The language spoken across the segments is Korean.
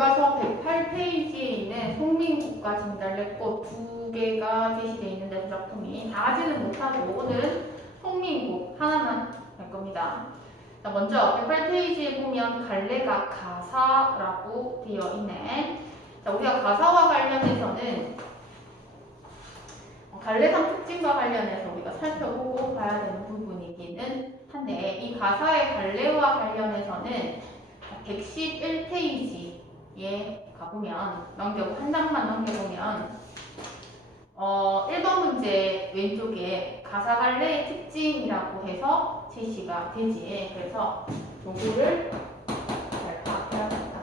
교과서 108페이지에 있는 송민국과 진달래꽃 두 개가 제시되어 있는데 그 작품이 다 하지는 못하고 오늘은 송민국 하나만 할 겁니다. 자, 먼저 108페이지에 보면 갈래가 가사라고 되어 있네. 자, 우리가 가사와 관련해서는 갈래상 특징과 관련해서 우리가 살펴보고 봐야 되는 부분이기는 한데 이 가사의 갈래와 관련해서는 111페이지에 가보면 한 장만 넘겨보면 1번 문제 왼쪽에 가사 갈래의 특징이라고 해서 제시가 되지. 그래서 요거를 잘 파악해야겠다.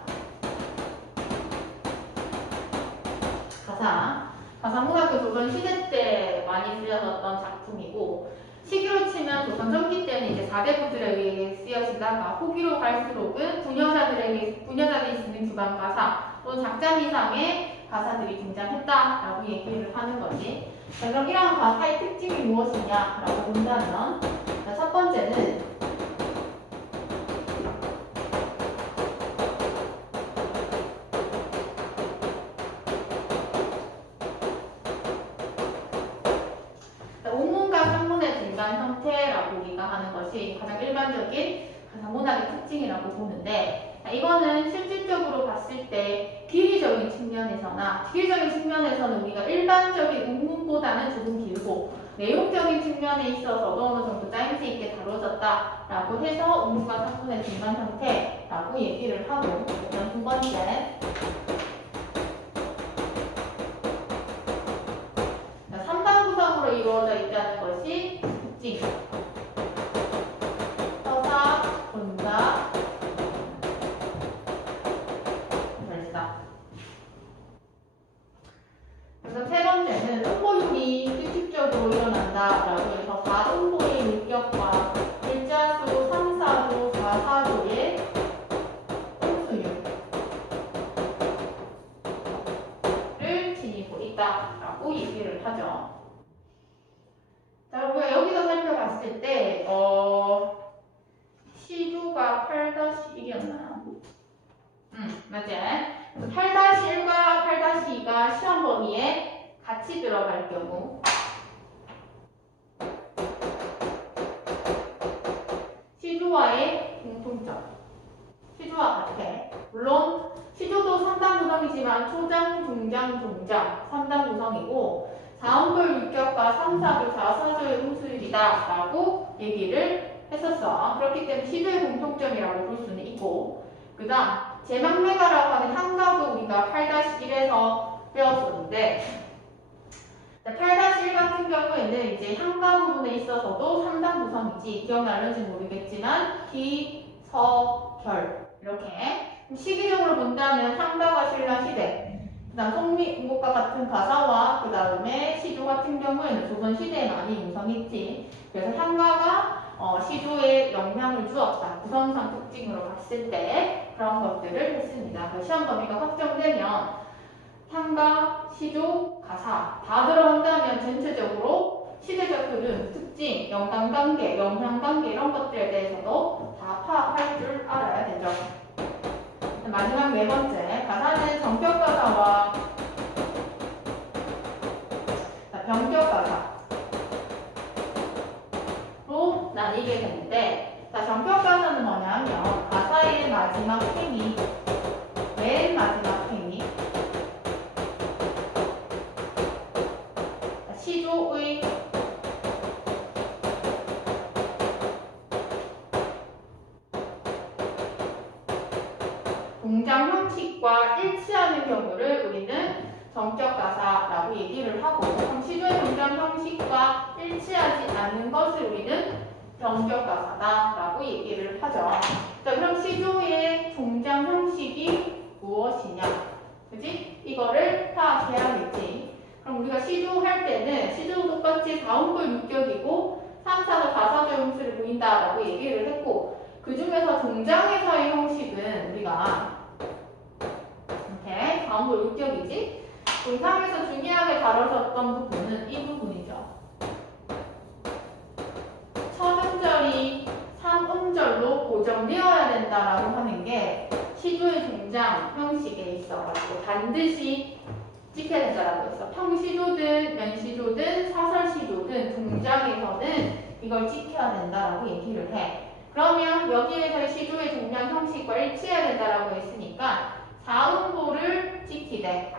가사문학은 조선시대 때 많이 쓰여졌던 작품이고 시기로 치면 조선전기 때는 이제 4대부들에 의해 쓰여지다가 후기로 갈수록은 부녀자들이 쓰는 주간 가사 또는 작전 이상의 가사들이 등장했다라고 얘기를 하는 거지. 자, 그럼 이런 가사의 특징이 무엇이냐라고 본다면 첫 번째는 옥문과 산문의 중간 형태라고 우리가 하는 것이 가장 일반적인 가사문학의 특징이라고 보는데 이거는 실질적으로 봤을 때 길이적인 측면에서는 우리가 일반적인 옥문보다는 조금 길고 내용적인 측면에 있어서도 어느 정도 짜임새 있게 다뤄졌다라고 해서 옥문과 산문의 중간 형태라고 얘기를 하고 그다음 두 번째 3단 구성으로 이루어져 있다는 것이 특징. 서사, 본사, 결사. 그래서 세 번째는 홍보율이 규칙적으로 일어난다라고 해서 4분보의 물격과 일자수, 3사조, 4사조의 홍수율을 지니고 있다라고 얘기를 하죠. 자, 우리가 여기서 살펴봤을 때 시조가 8-1이었나요? 맞지? 8-1과 8-2가 시험 범위에 같이 들어갈 경우 시조와의 공통점 시조와 같아. 물론 시조도 3단 구성이지만 초장, 중장, 종장 3단 구성이고 4원골 육격과 3사조, 4사조의 홍수율이다 라고 얘기를 했었어. 그렇기 때문에 시조의 공통점이라고 볼 수는 있고 그 다음 제망매가라고 하는 한가도 우리가 8-1에서 배웠었는데 8-1 같은 경우에는 이제 향가 부분에 있어서도 3단 구성이지 기억나는지 모르겠지만 기, 서, 결 이렇게 시기적으로 본다면 상가가 신라 시대 그 다음 송민국과 같은 가사와 그 다음에 시조 같은 경우에는 조선시대에 많이 유성했지. 그래서 향가가 시조에 영향을 주었다. 구성상 특징으로 봤을 때 그런 것들을 했습니다. 그 시험 범위가 확정되면 향가, 시조, 가사 다 들어간다면 전체적으로 시대적 흐름, 특징, 연관관계, 영향관계 이런 것들에 대해서도 다 파악할 줄 알아야 되죠. 마지막 네 번째, 가사는 정격가사와 병격가사로 나뉘게 되는데 정격가사는 뭐냐면 가사의 마지막 행위, 맨 마지막 행위 시조의 동장 형식과 일치하는 경우를 우리는 정격가사라고 얘기를 하고 시조의 동장 형식과 일치하지 않는 것을 우리는 병격가사다라고 얘기를 하죠. 자, 그럼 시조의 동장 형식이 무엇이냐? 그지? 이거를 파악해야겠지. 그럼 우리가 시조할 때는 시조도 똑같이 4원골 6격이고 3사조, 4사조 형식을 보인다라고 얘기를 했고 그 중에서 동장에서의 형식은 우리가 이렇게 4원골 6격이지 동상에서 중요하게 다뤄졌던 부분은 이 부분이죠. 첫 음절이 3음절로 고정되어야 된다라고 하는 게 시조의 종장 형식에 있어가지고 반드시 지켜야 된다라고 했어. 평시조든 면시조든 사설시조든 종장에서는 이걸 지켜야 된다라고 얘기를 해. 그러면 여기에서의 시조의 종장 형식과 일치해야 된다라고 했으니까 사음보를 지키되,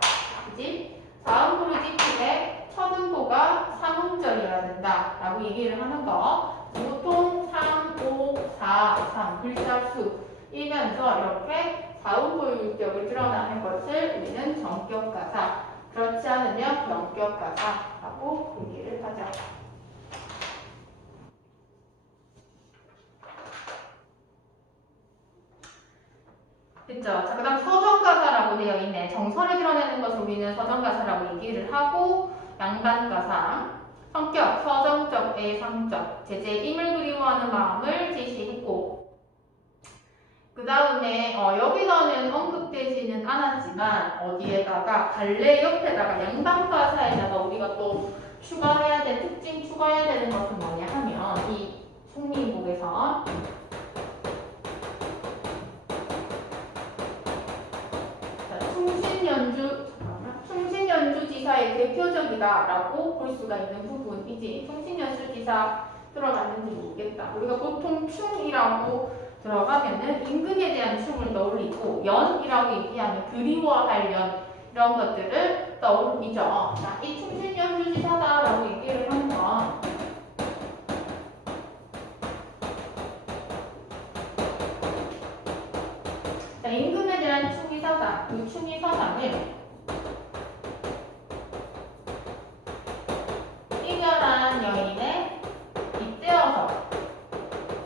그지? 사음보를 지키되 첫 음보가 3음절이어야 된다라고 얘기를 하는 거. 보통 3, 5, 4, 3 글자 수이면서 이렇게 사음보의 율격을 드러나는 것을 우리는 정격가사, 그렇지 않으면 병격가사라고 얘기를 하죠. 됐죠? 자, 그 다음 서정가사라고 되어 있네. 정설을 드러내는 것을 우리는 서정가사라고 얘기를 하고, 양반가사, 성격, 서정적, 애상적, 제재임을 그리워하는 마음을 제시했고, 그 다음에 여기서는 언급되지는 않았지만 어디에다가 갈래 옆에다가 양반가사에다가 우리가 또 추가해야 되는 특징 추가해야 되는 것은 뭐냐 하면 이 송민곡에서 충신연주지사의 대표적이다라고 볼 수가 있는 부분이지. 충신연주지사 들어갔는지 모르겠다. 우리가 보통 충이라고 들어가면은 임금에 대한 충을 떠올리고 연이라고 얘기하면 그리워할 연 이런 것들을 떠올리죠. 자, 이 충신연주지사다라고 얘기를 하는 건 자, 임금에 대한 충의사상, 그 충의사상을 이별한 여인에 빗대어서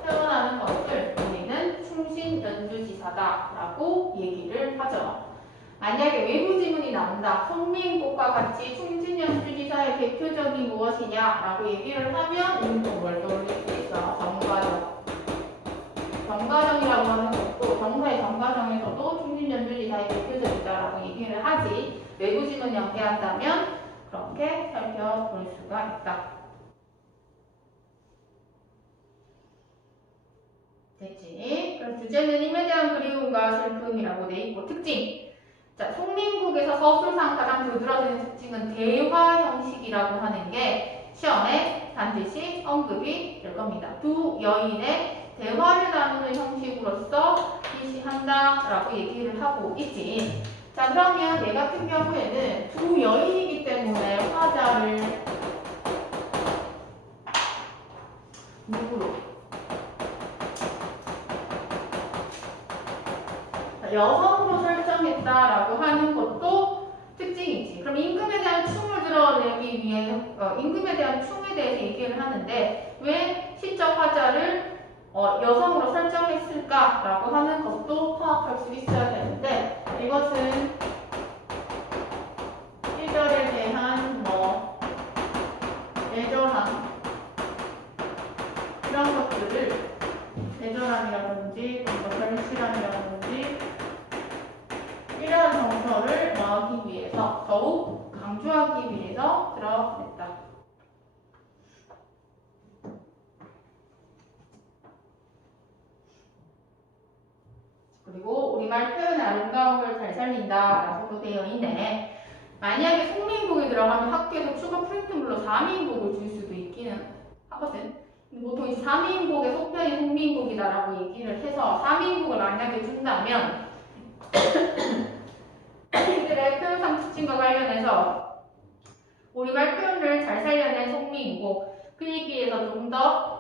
표현하는 것을 우리는 충신연주지사다라고 얘기를 하죠. 만약에 외부 지문이 나온다. 송민곡과 같이 충신연주지사의 대표적인 무엇이냐라고 얘기를 하면 우리는 뭘 떠올릴 수 있어? 정가정. 정가정이라고 하는 것도 정사의 정가정에서도 충신연주지사의 대표적이다라고 얘기를 하지. 외부 지문 연계한다면 그렇게 살펴볼 수가 있다. 됐지? 그럼 주제는 힘에 대한 그리움과 슬픔이라고 돼 있고 특징. 자, 송민국에서 서술상 가장 두드러지는 특징은 대화 형식이라고 하는 게 시험에 반드시 언급이 될 겁니다. 두 여인의 대화를 나누는 형식으로서 실시한다라고 얘기를 하고 있지. 자, 그러면 얘 같은 경우에는 두 여인이기 때문에 화자를 누구로? 여성으로 설정했다라고 하는 것도 특징이지. 그럼 임금에 대한 충을 드러내기 위해 임금에 대한 충에 대해서 얘기를 하는데 왜 시적 화자를 여성으로 설정했을까라고 하는 것도 파악할 수 있어야 되는데 이것은 일절에 대한 애절함 이런 것들을 애절함이라든지 절실함이라든지 이러한 정서를 넣기 위해서 더욱 강조하기 위해서 들어냈다. 그리고 우리말 표현의 아름다움을 잘 살린다라고도 되어 있네. 만약에 송민곡이 들어가면 학교에서 추가 프린트물로 4민곡을 줄 수도 있기는 하거든. 보통 이 3인곡의 속편이 송민곡이다라고 얘기를 해서 3인곡을 만약에 준다면 이들의 표현상 특징과 관련해서 우리말 표현을 잘 살려낸 송민곡 그 얘기에서 좀 더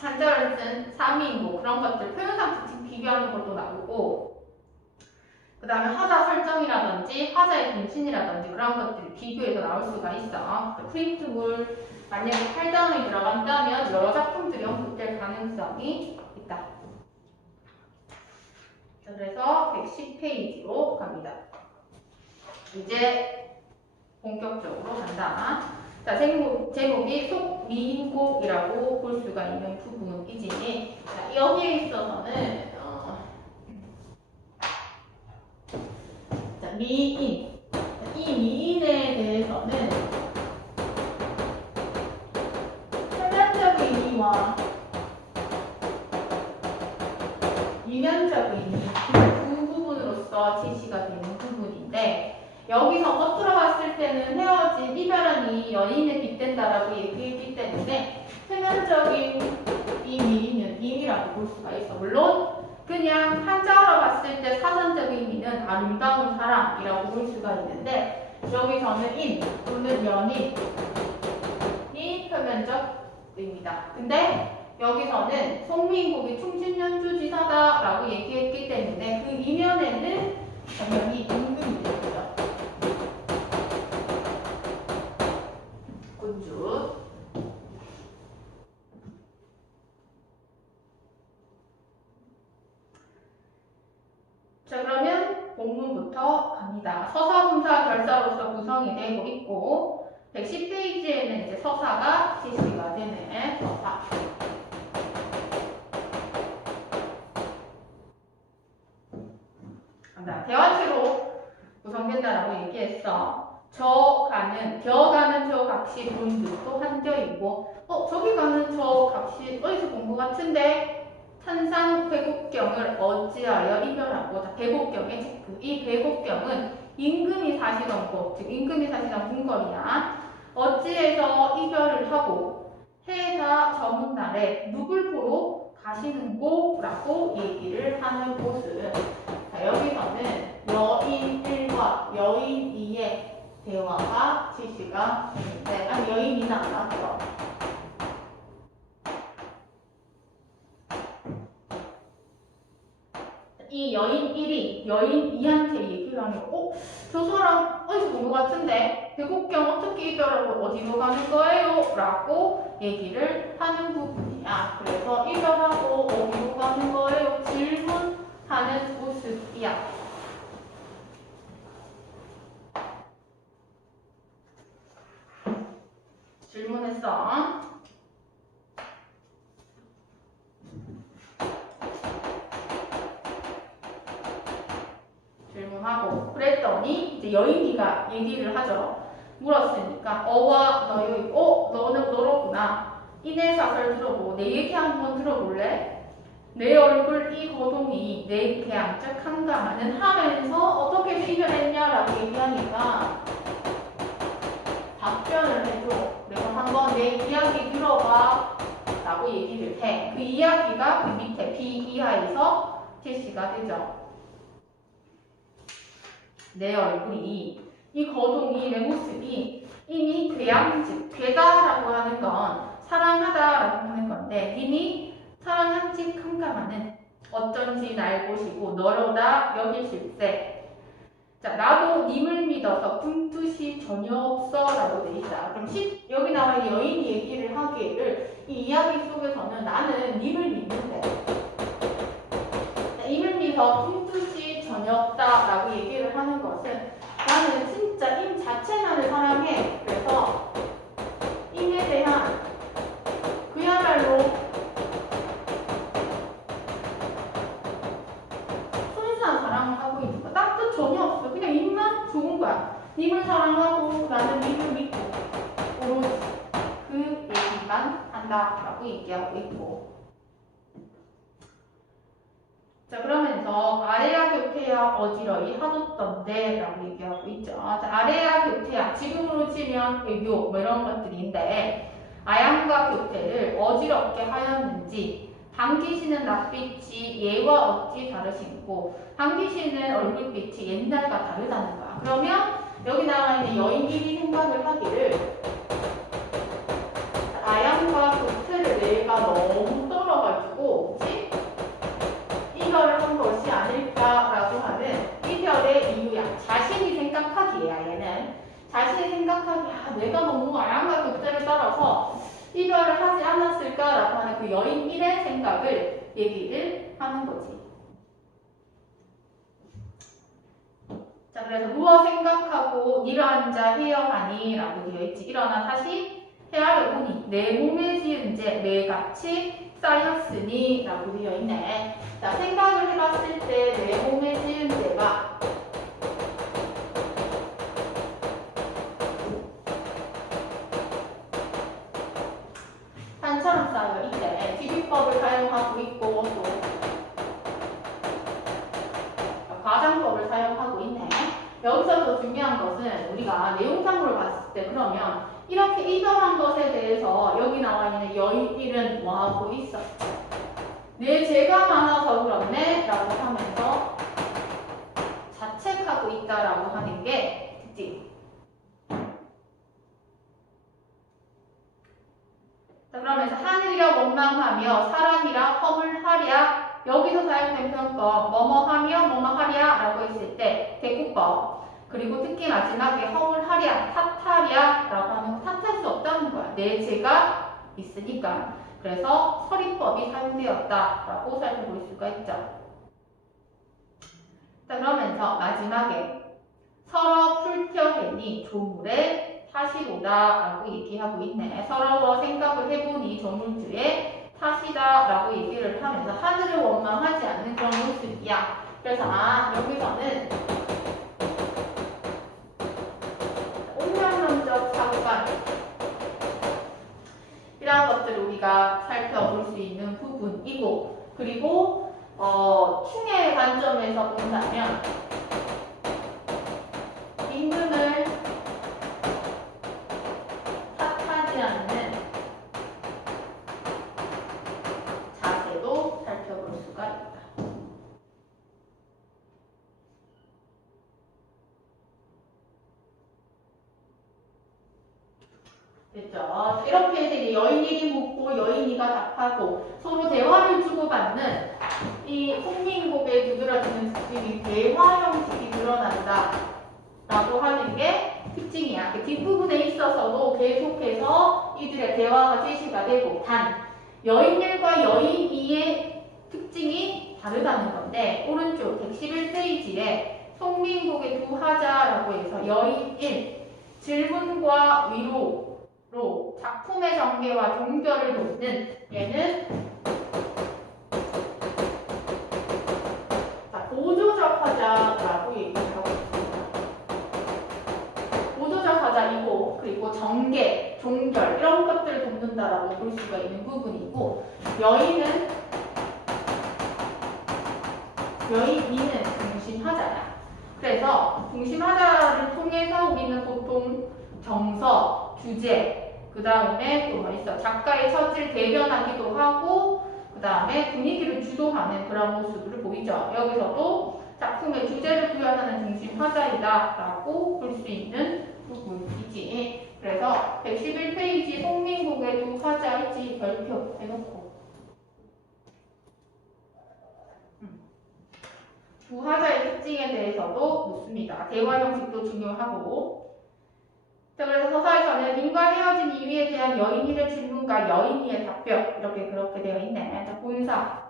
한자를 쓴 3인곡 그런 것들 표현상 특징 비교하는 것도 나오고 그 다음에 화자 설정이라든지 화자의 분신이라든지 그런 것들이 비교해서 나올 수가 있어. 프린트물 만약에 8단원이 들어간다면 여러 작품들이 언급될 가능성이 있다. 그래서 110페이지로 갑니다. 이제 본격적으로 간다. 자, 제목이 속미인곡이라고 볼 수가 있는 부분이지. 자, 여기에 있어서는 자, 미인. 이 미인에 대해서는 표면적 의미와 이면적 의미 두 부분으로 함으로써 제시가 되는 부분인데 여기서 겉으로 봤을 때는 헤어진 이별한이 연인에 빗댄다라고 얘기했기 때문에 표면적인 이 미는 임이라고 볼 수가 있어. 물론 그냥 한자어로 봤을 때 사전적 의미는 아름다운 사랑이라고 볼 수가 있는데 여기서는 인 또는 연인이 표면적 의미다. 근데 여기서는 송민국이 충신연주지사다라고 얘기했기 때문에 그 이면에는 당연히 임금이 되겠죠. 군주. 자, 그러면 본문부터 갑니다. 서사분사 결사로서 구성이 되고 있고 110페이지에는 이제 서사가 제시가 되네. 서사. 대화체로 구성된다라고 얘기했어. 저 가는, 겨 가는 저 값이 본뜻도 한겨이고, 저기 가는 저 값이 어디서 본 것 같은데, 탄상 배곡경을 어찌하여 이별하고, 자, 배곡경의 체크. 이 배곡경은 임금이 사시던 곳, 즉 임금이 사시던 궁궐이야. 어찌해서 이별을 하고 해가 저문 날에 누굴 보러 가시는 곳라고 얘기를 하는 곳은 자, 여기서는 여인 1과 여인 2의 대화가 제시가 되는데 아니 여인이는 안 나왔어. 이 여인 1이 여인 2한테 얘기를 하면 저 사람 어디서 본 것 같은데 배곡경 어떻게 이별하고 어디로 가는 거예요? 라고 얘기를 하는 부분이야. 그래서 이별하고 어디로 가는 거예요? 질문하는 모습이야. 질문했어. 질문하고 그랬더니 이제 여인이가 얘기를 하죠. 물었으니까 어와 너요. 너는 너로구나. 이내사설 들어보고 내 얘기 한번 들어볼래? 내 얼굴 이 거동이 내 대안적 한가하는 하면서 어떻게 이별했냐라고 얘기하니까 답변을 해줘. 그래서 한번 내 이야기 들어봐 라고 얘기를 해. 그 이야기가 그 밑에 B 이하에서 제시가 되죠. 내 얼굴이 이 거동이 내 모습이 이미 괴양즉 괴다라고 하는 건 사랑하다라고 하는 건데 이미 사랑한즉 한가하는 어쩐지 날 보시고 너로다 여기실세. 자, 나도 님을 믿어서 꿈뜻이 전혀 없어 라고 돼 있다. 그럼 여기 나와 있는 여인이 얘기를 하기를 이 이야기 속에서는 나는 님을 믿는데 님을 믿어 꿈뜻이 전혀 없다 라고 얘기를 하는 것은 나는 진짜 임 자체만을 사랑해. 그래서 임에 대한 그야말로 순수한 사랑을 하고 있는 거야. 딴 뜻 전혀 없어. 그냥 임만 좋은 거야. 님을 사랑하고 나는 님을 믿고 오로지 그 얘기만 한다라고 얘기하고 있고. 자, 그러면서 아래야 교태야 어지러이 하뒀던데 라고 얘기하고 있죠. 자, 아래야 교태야 지금으로 치면 애교 뭐 이런 것들인데 아양과 교태를 어지럽게 하였는지 당기시는 낯빛이 얘와 어찌 다르신고 당기시는 얼굴빛이 옛날과 다르다는 거야. 그러면 여기 나와 있는 여인 1이 생각을 하기를 아양과 교태를 내가 너무 떨어가지고 그치? 이별을 한 것이 아닐까라고 하는 이별의 이유야. 자신이 생각하기에야 얘는. 자신이 생각하기에 내가 너무 아양과 교태를 따라서 이별을 하지 않았을까라고 하는 그 여인 1의 생각을 얘기를 하는 거지. 자, 그래서 누워 생각하고 일어앉아 헤어하니 라고 되어 있지. 일어나 다시 헤아려 보니 내 몸에 지은 죄 매같이 쌓였으니 라고 되어 있네. 자, 생각을 해봤을 때 내 몸에 지은 죄가 산처럼 쌓여 있대. 지비법을 사용하고 있고 또 과장법을 이렇게 이별한 것에 대해서 여기 나와 있는 여인일은 뭐하고 있어? 내 죄가 많아서 그렇네 라고 하면서 자책하고 있다라고 하는 게 특징. 자, 그러면서 하늘이라 원망하며 사람이라 허물하랴. 여기서 사용된 표현법 뭐뭐하며 뭐뭐하랴 라고 했을 때 대구법. 그리고 특히 마지막에 허물하랴, 탓하랴 라고 하면 탓할 수 없다는 거야. 내 죄가 있으니까. 그래서 서리법이 사용되었다라고 살펴볼 수가 있죠. 자, 그러면서 마지막에 서러 풀텨해니 조물의 탓이로다 라고 얘기하고 있네. 서러워 생각을 해보니 조물주의 탓이다 라고 얘기를 하면서 하늘을 원망하지 않는 그런 모습이야. 그래서 여기서는 운명론적 사고관 이런 것들을 우리가 살펴볼 수 있는 부분이고, 그리고 충의 관점에서 본다면 임금을 탓하지 않는 자세도 살펴볼 수가 있다. 됐죠? 이렇게 이제 여인이 묻고 여인이가 답하고 서로 대화를 주고받는 이 홍민곡의 두드러지는 특징이 대화 형식이 드러난다 라고 하는 게 특징이야. 그 뒷부분에 있어서도 계속해서 이들의 대화가 제시가 되고, 단 여인일과 여인이의 특징이 다르다는 건데, 오른쪽 111페이지에 송민곡의 두 하자라고 해서 여인일 질문과 위로로 작품의 전개와 종결을 돕는, 얘는 보조적 하자라고 얘기하고 있습니다. 보조적 하자이고, 그리고 전개, 종결 이런 것들을 돕는다라고 볼 수가 있는 부분이고, 여인이는 중심하자야. 그래서 중심하자를 통해서 우리는 보통 정서, 주제, 그 다음에 또 뭐 있어? 작가의 처지를 대변하기도 하고, 그 다음에 분위기를 주도하는 그런 모습을 보이죠. 여기서도 작품의 주제를 구현하는 중심하자이다 라고 볼 수 있는 부분이지. 그래서 111페이지 송민곡의 두 하자이지 별표 해놓고, 두 하자의 특징에 대해서도 묻습니다. 대화 형식도 중요하고. 자, 그래서 서사에서는 님과 헤어진 이유에 대한 여인이의 질문과 여인이의 답변, 그렇게 되어 있네. 자, 본사.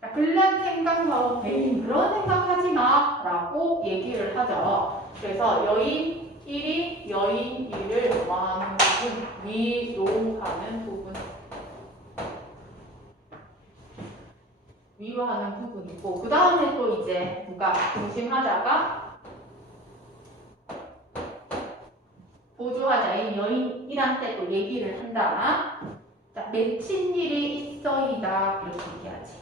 자, 글란 생각하고 대인 그런 생각하지 마 라고 얘기를 하죠. 그래서 여인 1이 여인 2를 뭐하는 부분, 위로하는 부분, 위로하는 부분이고, 그 다음에 또 이제 누가 중심하자가 보조하자인 여인이란테 또 얘기를 한다. 자, 맺힌 일이 있어이다 이렇게 얘기하지.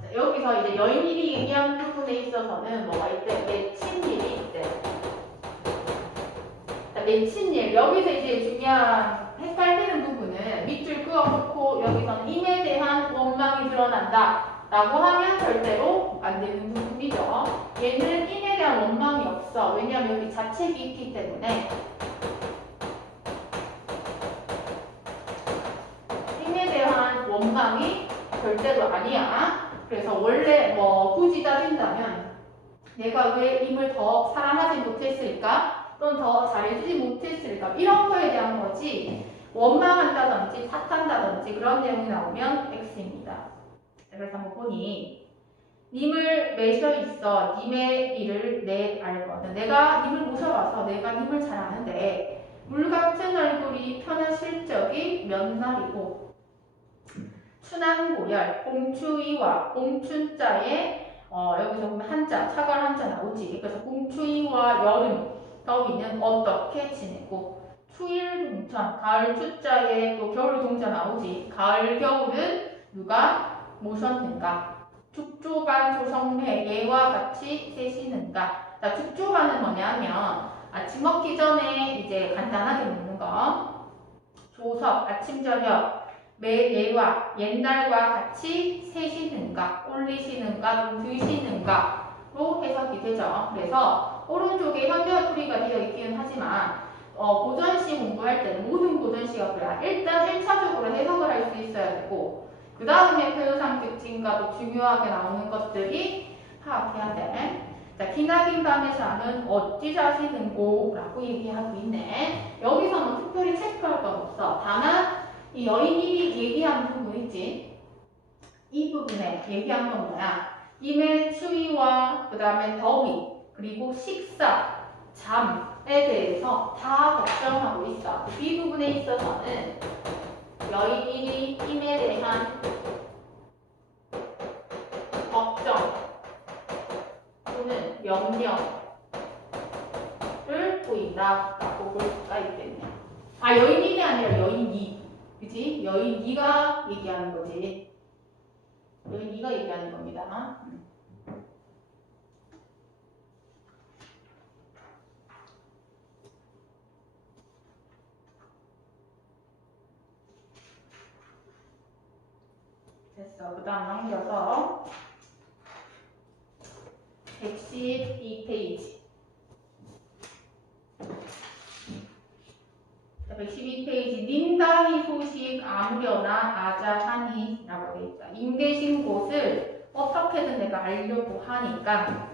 자, 여기서 이제 여인일이 얘기하는 부분에 있어서는 뭐가 있대? 맺힌 일이 있대. 자, 맺힌 일, 여기서 이제 중요한 헷갈리는 부분은 밑줄 그어놓고 여기서는 임에 대한 원망이 드러난다 라고 하면 절대로 안 되는 부분이죠. 얘는 임에 대한 원망이 없어. 왜냐하면 여기 자책이 있기 때문에 임에 대한 원망이 절대로 아니야. 그래서 원래 굳이 따진다면 내가 왜 임을 더 사랑하지 못했을까? 또는 더 잘해주지 못했을까? 이런 거에 대한 거지, 원망한다든지 탓한다든지 그런 내용이 나오면 X입니다. 그래서 한번 보니, 님을 매셔 있어 님의 일을 내 알거든. 내가 님을 모셔와서 내가 님을 잘 아는데, 물 같은 얼굴이 편한 실적이 몇 날이고, 춘한고열, 봄추위와 봄춘자에 여기서 보면 한자, 차갈 한자 나오지. 그래서 봄추위와 여름, 더위는 어떻게 지내고, 추일 동천, 가을 추자에 또 겨울 동자 나오지. 가을 겨울은 누가 모셨는가? 죽조반 조성래 얘와 같이 세시는가? 자, 죽조반은 뭐냐면 아침 먹기 전에 이제 간단하게 먹는 거. 조석, 아침, 저녁, 매일과 옛날과 같이 세시는가, 올리시는가, 드시는가로 해석이 되죠. 그래서 오른쪽에 현대어풀이가 되어 있기는 하지만 고전시 공부할 때는 모든 고전시가 그래야 일단 1차적으로 해석을 할 수 있어야 되고 그 다음에 표현상 특징과도 중요하게 나오는 것들이 파악해야 돼. 자, 기나긴 밤의 잠은 어찌 자시는고 라고 얘기하고 있네. 여기서는 특별히 체크할 건 없어. 다만 이 여인이 얘기한 부분 있지? 이 부분에 얘기한 건 뭐야? 임의 추위와 그 다음에 더위 그리고 식사, 잠에 대해서 다 걱정하고 있어. 이 부분에 있어서는 여인이 임에 대한 걱정 또는 염려를 보인다라고 볼 수가 있겠네. 아, 여인이 아니라 여인이. 그치? 여인이가 얘기하는 거지. 여인이가 얘기하는 겁니다. 됐어. 그 다음 넘겨서 112페이지. 112페이지. 님다이 소식 아무려나 아자하니 라고 되어 있다. 님 계신 곳을 어떻게든 내가 알려고 하니까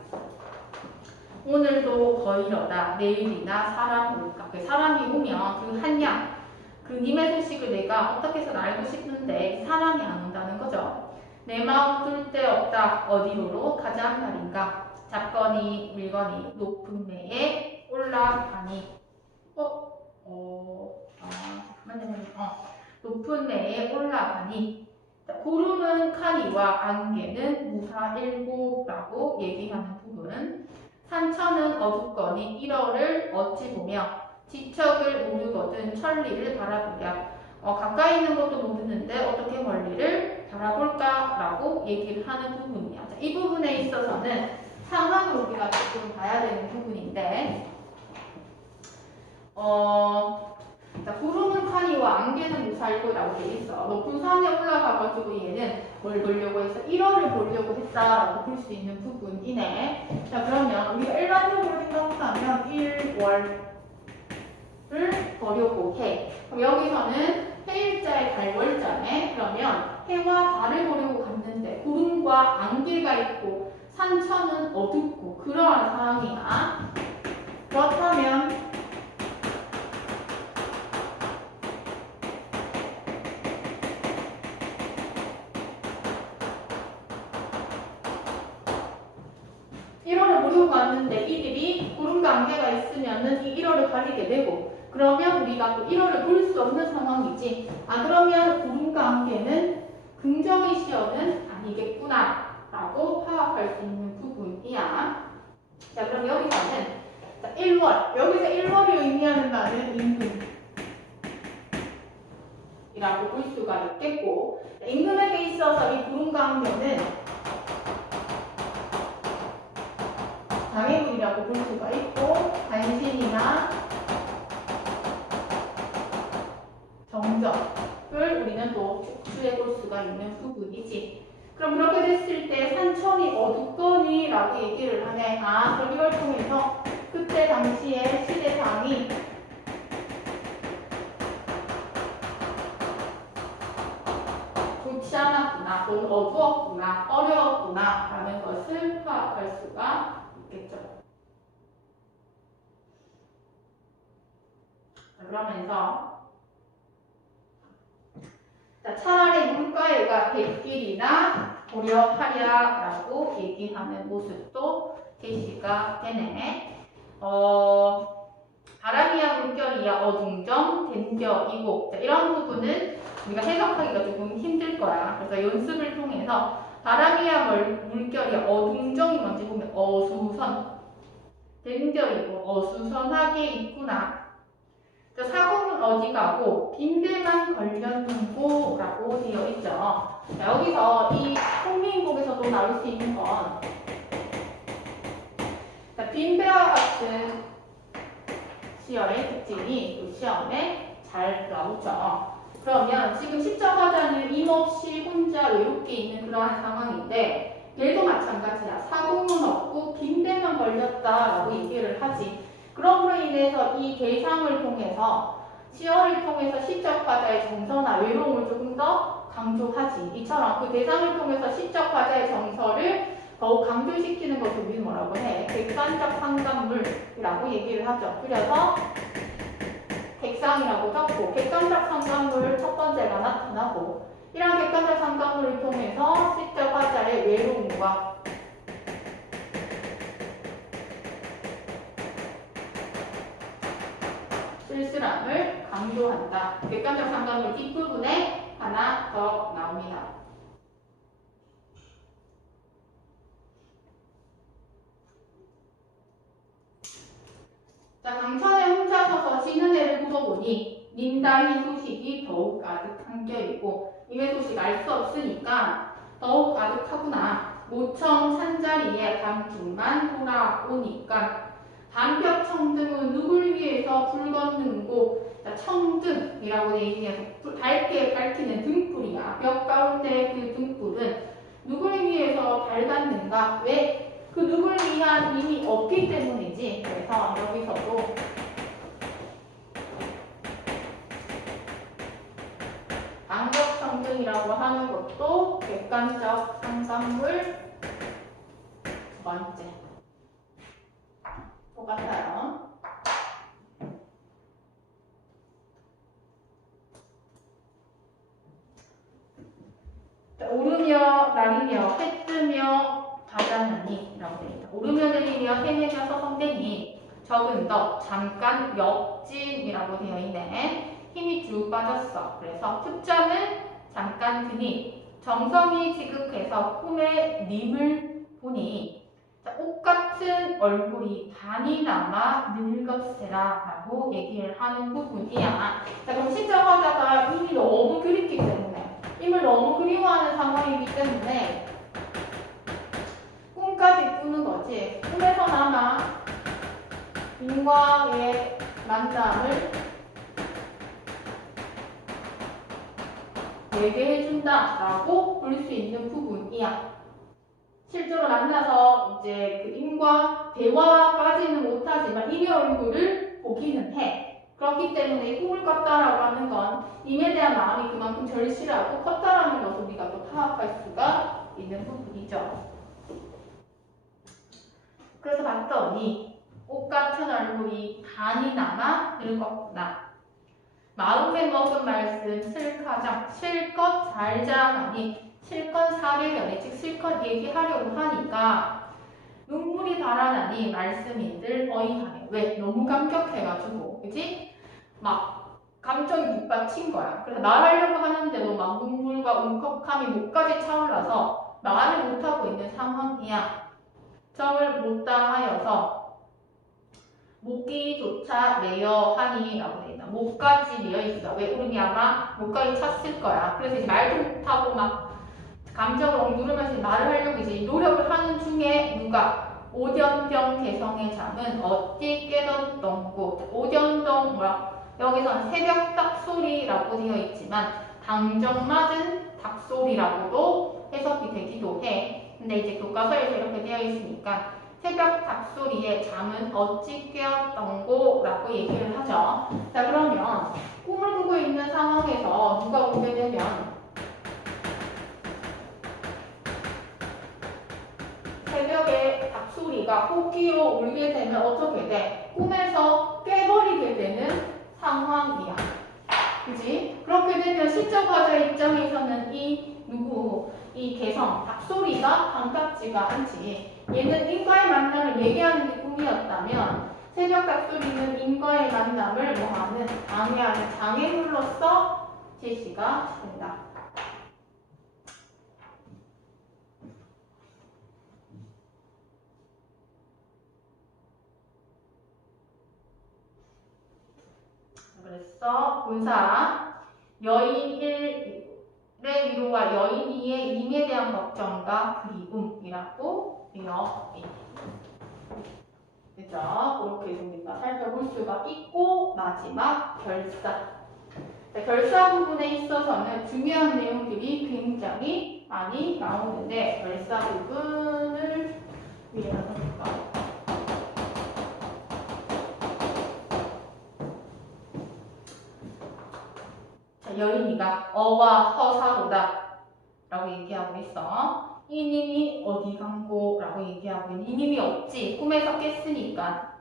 오늘도 거이러다 내일이나 사람 올까. 사람이 오면 그 한양 그 님의 소식을 내가 어떻게 해서 알고 싶은데 사람이 안 온다는 거죠. 내 마음 둘 데 없다. 어디로 가자 말인가. 잡거니 밀거니 높은 매에 올라가니 높은 매에 올라가니. 구름은 카니와 안개는 무사일고라고 얘기하는 부분. 산천은 어둡거니 1월을 어찌 보며 지척을 모르거든 천리를 바라보랴. 가까이 있는 것도 모르는데 어떻게 멀리를 바라볼까라고 얘기를 하는 부분이야. 자, 이 부분에 있어서는 상황을 우리가 조금 봐야 되는 부분인데 자, 구름은 카니와 안개는 무사일고라고 되어 있어. 높은 산에 올라가가지고 얘는 뭘 보려고 해서 1월을 보려고 했다라고 볼 수 있는 부분이네. 자, 그러면 우리가 일반적으로 생각하면 1월을 보려고 해. 그럼 여기서는 해일자의 달월자네. 그러면 해와 달을 보려고 갔는데 구름과 안개가 있고 산천은 어둡고 그러한 상황이야. 그렇다면 왔는데 이들이 구름과 안개가 있으면은 이 1월을 가리게 되고 그러면 우리가 또 1월을 볼 수 없는 상황이지. 그러면 구름과 안개는 긍정이시여는 아니겠구나 라고 파악할 수 있는 부분이야. 자, 그럼 여기서는 자, 1월 여기서 1월이 의미하는 바는 임금이라고 볼 수가 있겠고 임금에게 있어서 이 구름과 안개는 장애물이라고 볼 수가 있고 간신이나 정적을 우리는 또 추측해 볼 수가 있는 부분이지. 그럼 그렇게 됐을 때 산천이 어둡거니 라고 얘기를 하네. 그럼 이걸 통해서 그때 당시의 시대상이 좋지 않았구나 또는 어두웠구나 어려웠구나 라는 것을 파악할 수가 있겠죠. 그러면서 자, 차라리 물가에가 백길이나 고려하랴라고 얘기하는 모습도 제시가 되네. 바람이야 물결이야 어둥정 댄겨이고 이런 부분은 우리가 해석하기가 조금 힘들 거야. 그래서 연습을 통해서 바람이야 물결이야 어둥정이 뭔지 보면 어수선 댄겨이고 어수선하게 있구나. 자, 사공은 어디 가고 빈대만 걸렸는고 라고 되어 있죠. 자, 여기서 이 홍민곡에서도 나올 수 있는 건 자, 빈대와 같은 시열의 특징이 또 시험에 잘 나오죠. 그러면 지금 시적하자는 힘없이 혼자 외롭게 있는 그러한 상황인데 얘도 마찬가지야. 사공은 없고 빈대만 걸렸다라고 얘기를 하지. 그럼으로 인해서 이 대상을 통해서 시열을 통해서 시적화자의 정서나 외로움을 조금 더 강조하지. 이처럼 그 대상을 통해서 시적화자의 정서를 더욱 강조시키는 것을 우리는 뭐라고 해? 객관적 상관물이라고 얘기를 하죠. 그래서 객상이라고 적고 객관적 상관물 첫 번째가 나타나고 이러한 객관적 상관물을 통해서 시적 화자의 외로움과 쓸쓸함을 강조한다. 객관적 상관물 뒷부분에 하나 더 나옵니다. 자, 강천에 혼자 서서 쉬는 애를 보더보니 님다희 소식이 더욱 가득한 껴있고 이외 소식 알 수 없으니까 더욱 가득하구나. 모청 산자리에 밤중만 돌아오니까 밤벽 청등은 누굴 위해서 불 걷는고. 자, 청등이라고 되어 있네요. 밝게 밝히는 등불이야. 벽 가운데 그 등불은 누굴 위해서 밝았는가? 왜? 그 누굴 위한 힘이 없기 때문이지. 그래서 여기서도 방벽 청등이라고 하는 것도 객관적 상관물 두 번째. 똑같아요. 자, 오르며 날이며 해 뜨며 바다나니 라고 되어 있다. 오르며 내리며 헤매며 서성대니 적은 더 잠깐 역진이라고 되어 있네. 힘이 쭉 빠졌어. 그래서 특자는 잠깐 드니 정성이 지극해서 꿈에 님을 보니 자, 옷 같은 얼굴이 반이 남아 늙었으라 라고 얘기를 하는 부분이야. 자, 그럼 시적화자가 이미 너무 그립기 때문에 임을 너무 그리워하는 상황이기 때문에 꿈까지 꾸는 거지. 꿈에서나마 인과의 만남을 되게 해준다라고 볼 수 있는 부분이야. 실제로 만나서 이제 그 인과 대화까지는 못하지만 임의 얼굴을 보기는 해. 그렇기 때문에 꿈을 꿨다라고 하는 건 임에 대한 마음이 그만큼 절실하고 컸다라는 것을 우리가 또 파악할 수가 있는 부분이죠. 그래서 봤더니 옷 같은 얼굴이 반이 남아 늙었구나. 마음에 먹은 말씀 슬가장 실컷 잘자하니 실컷 사례견에 즉 실컷 얘기하려고 하니까 눈물이 달아나니 말씀인들 어이하네. 왜? 너무 감격해가지고 그치? 막 감정이 북받친 거야. 그래서 말하려고 하는데도 막 눈물과 울컥함이 목까지 차올라서 말을 못하고 있는 상황이야. 정을 못 다하여서 목기조차 매여 하니라고 되어 있다. 목까지 매여 있어. 왜? 울음이 아마 목까지 찼을 거야. 그래서 이제 말도 못하고 막 감정을 억누르면서 말을 하려고 이제 노력을 하는 중에 누가 오전병 개성의 잠은 어찌 깨졌던고. 오전동 뭐야? 여기서는 새벽 닭소리라고 되어 있지만 당정 맞은 닭소리라고도 해석이 되기도 해. 근데 이제 교과서에서 이렇게 되어 있으니까 새벽 닭소리에 잠은 어찌 깨었던고 라고 얘기를 하죠. 자, 그러면 꿈을 꾸고 있는 상황에서 누가 오게 되면 새벽에 닭소리가 호기로 울게 되면 어떻게 돼? 꿈에서 깨버리게 되는 상황이야. 그지? 그렇게 되면 시적 화자 입장에서는 이 개성, 닭소리가 반갑지가 않지. 얘는 인과의 만남을 얘기하는 게 꿈이었다면 새벽 닭소리는 인과의 만남을 뭐하는 방해하는 장애물로서 제시가 된다. 그래서 본사 여인 1의 위로와 여인 2의 임에 대한 걱정과 그리움이라고 되어 있습니다. 그죠? 그렇게 좀 우리가 살펴볼 수가 있고, 마지막 결사. 자, 결사 부분에 있어서는 중요한 내용들이 굉장히 많이 나오는데, 결사 부분을 위에다 볼까? 자, 여인이가 어와 허사로다 라고 얘기하고 있어. 이님이 어디 간고? 라고 얘기하고 있는. 이님이 없지. 꿈에서 깼으니까.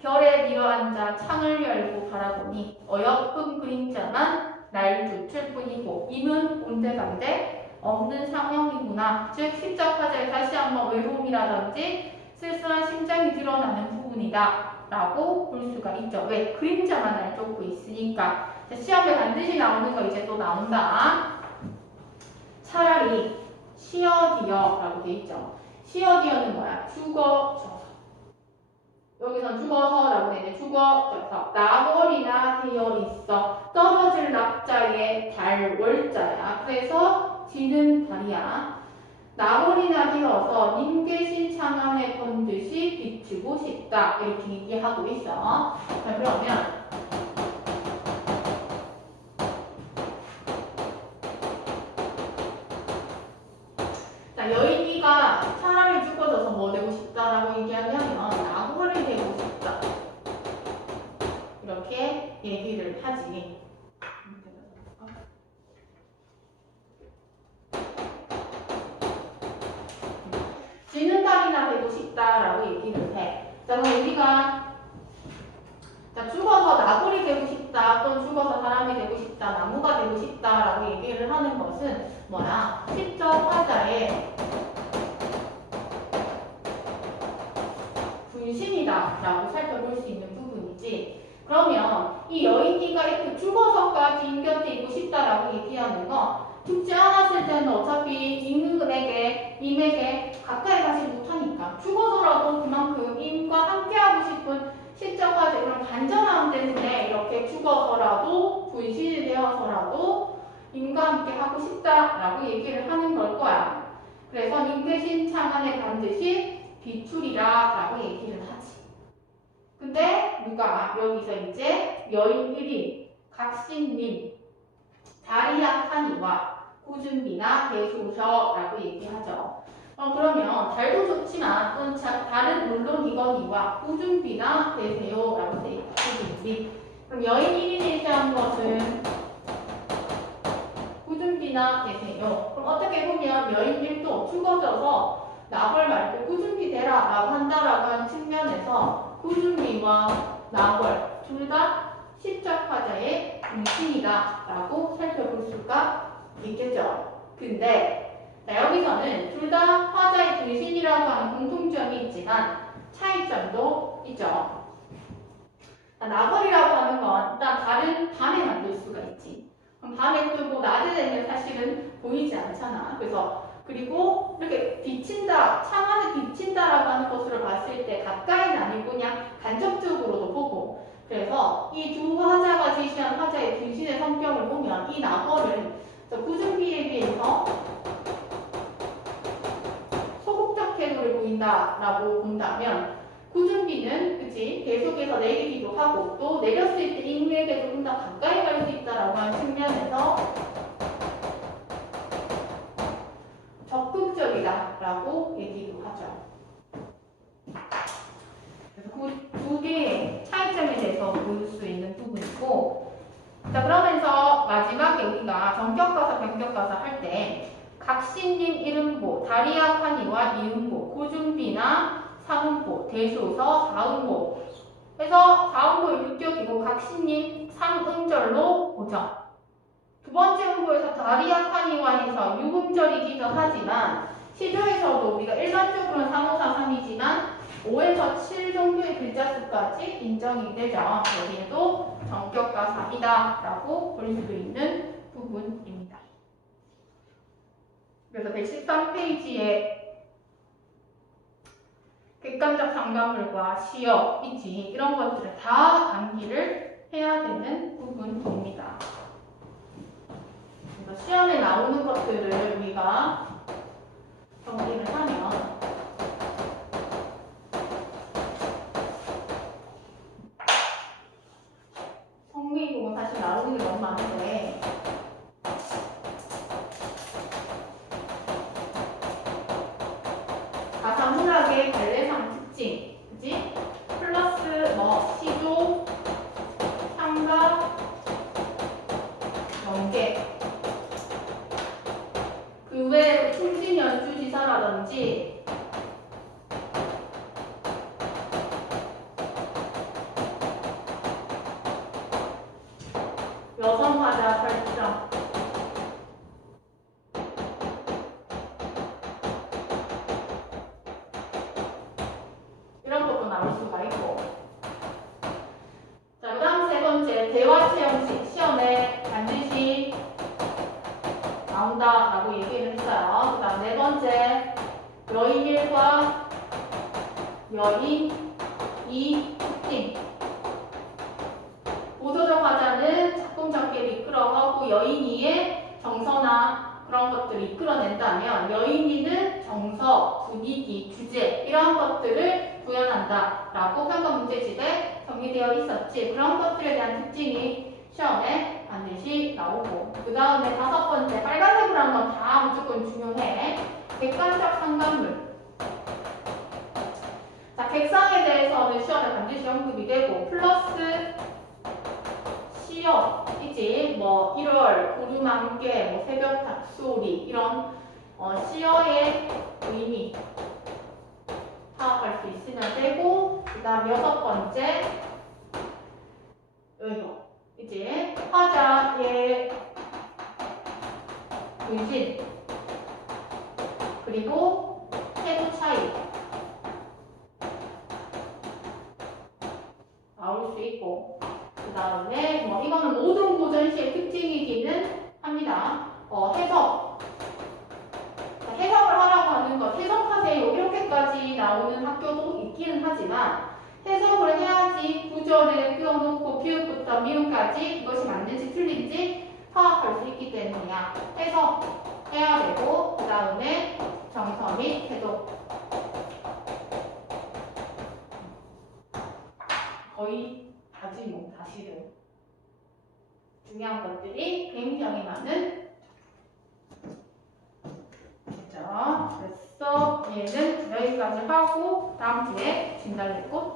결에 밀어앉아 창을 열고 바라보니 어여쁜 그림자만 날 쫓을 뿐이고 임은 온데간데 없는 상황이구나. 즉 시적 화자에 다시 한번 외로움이라든지 쓸쓸한 심장이 드러나는 부분이다 라고 볼 수가 있죠. 왜? 그림자만 날 쫓고 있으니까. 자, 시험에 반드시 나오는 거 이제 또 나온다. 차라리 시어디어 라고 돼 있죠. 시어디어는 뭐야? 죽어져서. 여기선 죽어서 라고 돼 있는데 죽어져서. 나월이나 되어 있어. 떨어질 낙자에 달 월자야. 그래서 지는 달이야. 나월이나 되어서 님 계신 창안에 번듯이 비추고 싶다. 이렇게 얘기하고 있어. 자, 그러면 여인이가 차라리 죽어져서 뭐 되고 싶다라고 얘기하냐면 나무를 되고 싶다 이렇게 얘기를 하지. 지는 달이나 되고 싶다라고 얘기를 해. 자, 그럼 우리가 죽어서 나무이 되고 싶다 또는 죽어서 사람이 되고 싶다 나무가 되고 싶다라고 얘기를 하는 것은 뭐야? 시적 화자의 분신이다 라고 살펴볼 수 있는 부분이지. 그러면 이 여인이가 이렇게 죽어서까지 임 곁에 있고 싶다라고 얘기하는 건 죽지 않았을 때는 어차피 임에게 가까이 가지 못하니까 죽어서라도 그만큼 임과 함께하고 싶은 시적 화제 그런 간절함 때문에 이렇게 죽어서라도 분신이 되어서라도 임과 함께 하고 싶다라고 얘기를 하는 걸 거야. 그래서 임 대신 창안에 반드시 비추리라 라고 얘기를 하지. 근데 누가 여기서 이제 여인 1인 각신님 달이 약하니와 꾸준비나 대소셔 라고 얘기하죠. 그러면 달도 좋지만 또는 달은 물론이거니와 꾸준비나 대세요 라고 돼 있지. 그럼 여인 1인에 대한 것은 꾸준비나 대세요. 그럼 어떻게 보면 여인 1도 죽어져서 나벌 말고 꾸준비 되라 라고 한다라고 하는 측면에서 꾸준비와 나벌 둘 다 시적 화자의 분신이다 라고 살펴볼 수가 있겠죠. 근데 여기서는 둘 다 화자의 분신이라고 하는 공통점이 있지만 차이점도 있죠. 나벌이라고 하는 건 일단 달은 밤에 만들 수가 있지. 그럼 밤에 또 뭐 낮에 되면 사실은 보이지 않잖아. 그리고 이렇게 비친다, 창안에 비친다라고 하는 것으로 봤을 때 가까이는 아니고 그냥 간접적으로도 보고. 그래서 이 두 화자가 제시한 화자의 분신의 성격을 보면 이 나벌은 꾸준비에 비해서 소극적 태도를 보인다라고 본다면 꾸준비는 그치 계속해서 내리기도 하고 또 내렸을 때 인맥에 조금 더 가까이 갈 수 있다라고 하는 측면에서 적극적이다 라고 얘기도 하죠. 그래서 그 두 개의 차이점에 대해서 볼 수 있는 부분이고, 자 그러면서 마지막에 우리가 전격가사 변격가사 할 때 각신님 이름보 다리아카니와 이음보 고준비나 사음보 대소서 사음보 해서 사음보 6격이고 각신님 3음절로 보죠. 두 번째 음보에서 다리아카니와 해서 6음절이기도 하지만 시조에서도 우리가 일반적으로는 3호사 3이지만 5에서 7 정도의 글자 수까지 인정이 되죠. 여기에도 전격가사이다 라고 볼 수 있는 부분입니다. 그래서 113페이지에 객관적 상가물과 시어, 이지 이런 것들을 다 암기를 해야 되는 부분입니다. 그래서 시험에 나오는 것들을 우리가 정리를 하면 각각의 관례상 특징, 그지? 플러스 뭐 시조, 삼각, 연계. 그 외에 충진 연주지사라든지 여성화자 설정, 이런 것도 나올 수가 있고. 자, 그 다음 세 번째, 대화 체험식. 시험에 반드시 나온다라고 얘기를 했어요. 그 다음 네 번째, 여인 1과 여인 2 특징. 보조적 화자는 작품 전개를 이끌어가고 여인 2의 정서나 그런 것들을 이끌어낸다면 여인 2는 정서, 분위기, 주제 이런 것들을 구현한다 라고 평가 문제집에 정리되어 있었지. 그런 것들에 대한 특징이 시험에 반드시 나오고, 그 다음에 다섯 번째, 빨간색으로 한 건 다 무조건 중요해. 객관적 상관물. 자, 객상에 대해서는 시험에 반드시 언급이 되고, 플러스 시어이지. 뭐 1월 구름안개, 뭐 새벽 닭소리 이런 시어의 의미 파악할 수 있으면 되고, 그 다음 여섯 번째, 이거 이제 화자의 의진, 그리고 태도 차이 나올 수 있고, 그 다음에 뭐 이거는 모든 고전시의 특징이기는 합니다. 해석. 해석을 하라고 하는 것, 해석하세요 이렇게까지 나오는 학교도 있기는 하지만 해석을 해야지 구절을 띄워놓고 비읍부터 미음까지 그것이 맞는지 틀린지 파악할 수 있기 때문이야. 해석해야 되고, 그 다음에 정서 및 태도. 거의 다지 뭐 사실은. 중요한 것들이 굉장히 많은. 자, 그래서 얘는 여기까지 하고 다음 주에 진단을 꼭